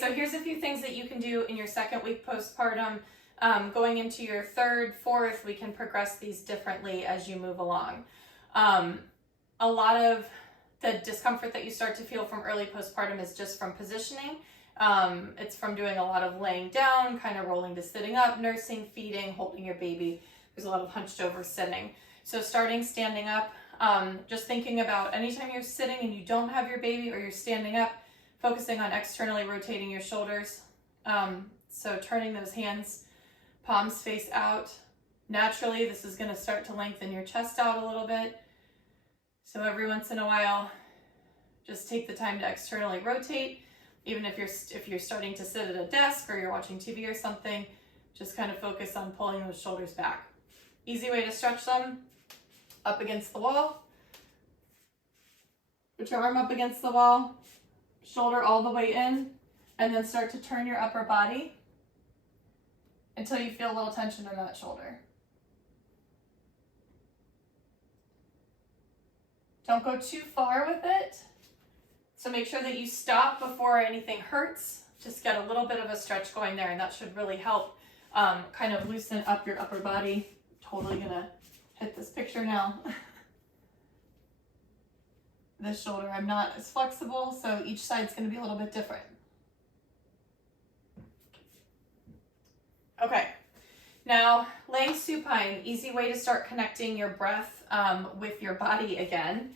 so here's a few things that you can do in your second week postpartum. Going into your third, fourth, we can progress these differently as you move along. A lot of the discomfort that you start to feel from early postpartum is just from positioning. It's from doing a lot of laying down, kind of rolling to sitting up, nursing, feeding, holding your baby. There's a lot of hunched over sitting. So starting standing up, just thinking about anytime you're sitting and you don't have your baby or you're standing up, focusing on externally rotating your shoulders. So turning those hands, palms face out. Naturally, this is going to start to lengthen your chest out a little bit. So every once in a while, just take the time to externally rotate. Even if you're starting to sit at a desk or you're watching TV or something, just kind of focus on pulling those shoulders back. Easy way to stretch them, up against the wall. Put your arm up against the wall, shoulder all the way in, and then start to turn your upper body until you feel a little tension in that shoulder. Don't go too far with it. So make sure that you stop before anything hurts. Just get a little bit of a stretch going there, and that should really help kind of loosen up your upper body. Totally gonna hit this picture now. This shoulder, I'm not as flexible, so each side's gonna be a little bit different. Okay, now laying supine, easy way to start connecting your breath with your body again.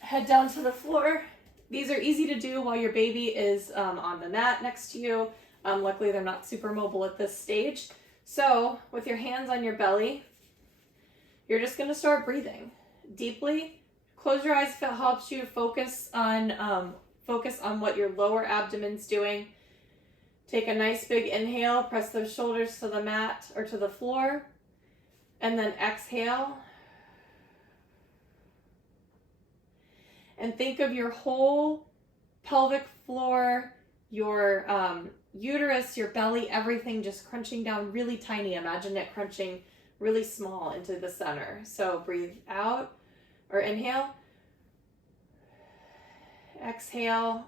Head down to the floor. These are easy to do while your baby is on the mat next to you. Luckily, they're not super mobile at this stage. So with your hands on your belly, you're just going to start breathing deeply. Close your eyes if it helps you. Focus on what your lower abdomen's doing. Take a nice big inhale. Press those shoulders to the mat or to the floor. And then exhale. And think of your whole pelvic floor, your uterus, your belly, everything just crunching down really tiny. Imagine it crunching really small into the center. So breathe out or inhale. Exhale.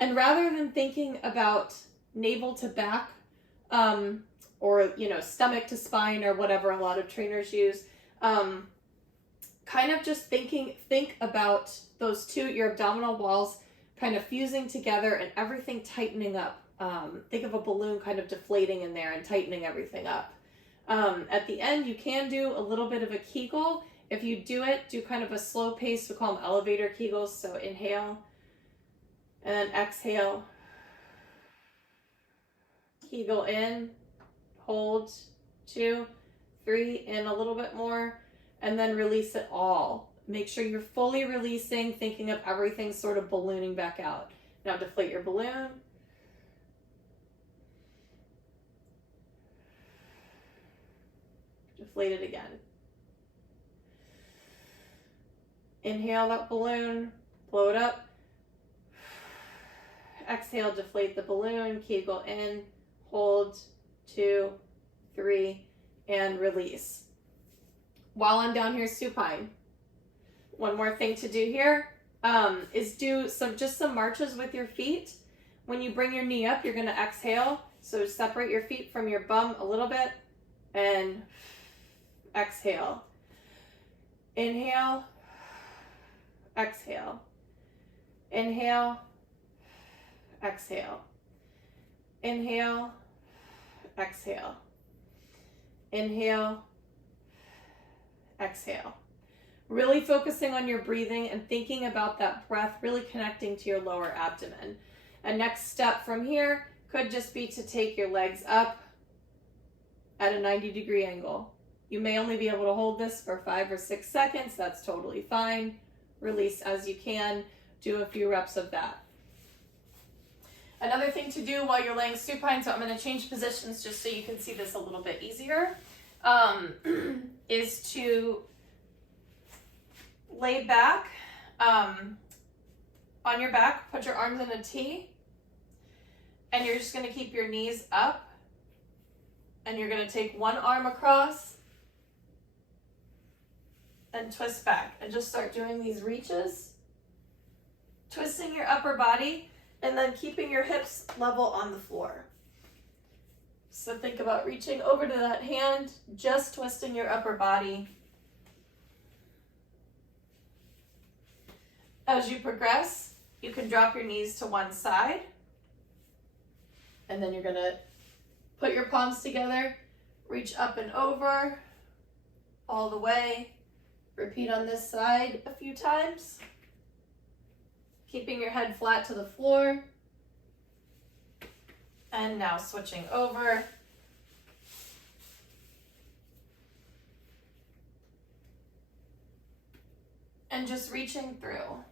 And rather than thinking about navel to back, or stomach to spine or whatever a lot of trainers use, kind of just think about those two, your abdominal walls kind of fusing together and everything tightening up. Think of a balloon kind of deflating in there and tightening everything up. At the end, you can do a little bit of a Kegel. If you do kind of a slow pace. We call them elevator Kegels. So inhale and then exhale. Kegel in, hold, 2, 3, and a little bit more, and then release it all. Make sure you're fully releasing, thinking of everything sort of ballooning back out. Now deflate your balloon. Deflate it again. Inhale that balloon, blow it up. Exhale, deflate the balloon, Kegel in, hold, 2, 3, and release. While I'm down here supine, one more thing to do here is do some marches with your feet. When you bring your knee up, you're going to exhale. So separate your feet from your bum a little bit and exhale. Inhale, exhale. Inhale, exhale. Inhale, exhale. Inhale, exhale. Really focusing on your breathing and thinking about that breath, really connecting to your lower abdomen. A next step from here could just be to take your legs up at a 90-degree angle. You may only be able to hold this for 5 or 6 seconds. That's totally fine. Release as you can. Do a few reps of that. Another thing to do while you're laying supine, so I'm going to change positions just so you can see this a little bit easier, is to lay back on your back, put your arms in a T, and you're just going to keep your knees up And you're going to take one arm across and twist back and just start doing these reaches, twisting your upper body and then keeping your hips level on the floor. So think about reaching over to that hand, just twisting your upper body. As you progress, you can drop your knees to one side, and then you're going to put your palms together, reach up and over, all the way. Repeat on this side a few times, keeping your head flat to the floor. And now switching over. And just reaching through.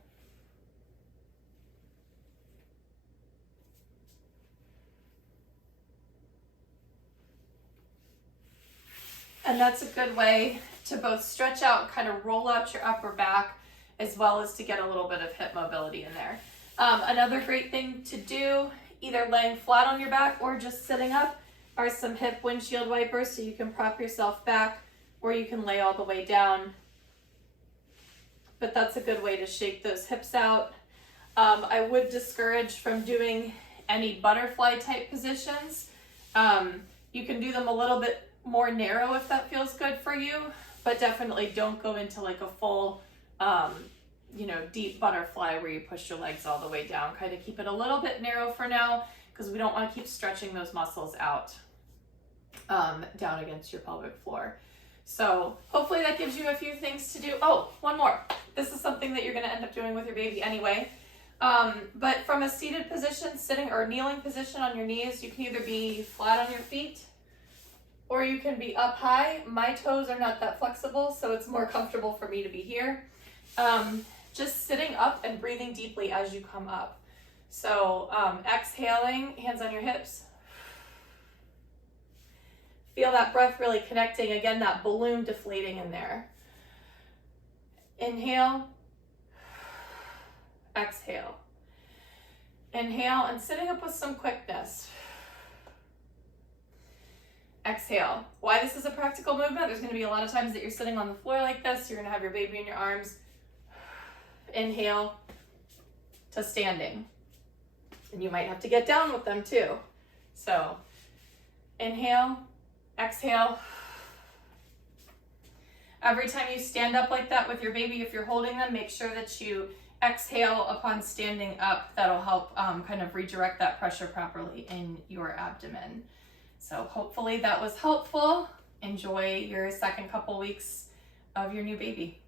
And that's a good way to both stretch out, kind of roll out your upper back, as well as to get a little bit of hip mobility in there. Another great thing to do, either laying flat on your back or just sitting up, are some hip windshield wipers, so you can prop yourself back, or you can lay all the way down. But that's a good way to shake those hips out. I would discourage from doing any butterfly type positions. You can do them a little bit more narrow if that feels good for you, but definitely don't go into like a full, deep butterfly where you push your legs all the way down. Kind of keep it a little bit narrow for now, because we don't want to keep stretching those muscles out down against your pelvic floor. So hopefully that gives you a few things to do. Oh, one more. This is something that you're going to end up doing with your baby anyway. But from a seated position, sitting or kneeling position on your knees, you can either be flat on your feet or you can be up high. My toes are not that flexible, so it's more comfortable for me to be here. Just sitting up and breathing deeply as you come up. So exhaling, hands on your hips. Feel that breath really connecting. Again, that balloon deflating in there. Inhale. Exhale. Inhale, and sitting up with some quickness. Exhale. Why this is a practical movement, there's going to be a lot of times that you're sitting on the floor like this. You're going to have your baby in your arms. Inhale to standing. And you might have to get down with them too. So inhale, exhale. Every time you stand up like that with your baby, if you're holding them, make sure that you exhale upon standing up. That'll help kind of redirect that pressure properly in your abdomen. So hopefully that was helpful. Enjoy your second couple weeks of your new baby.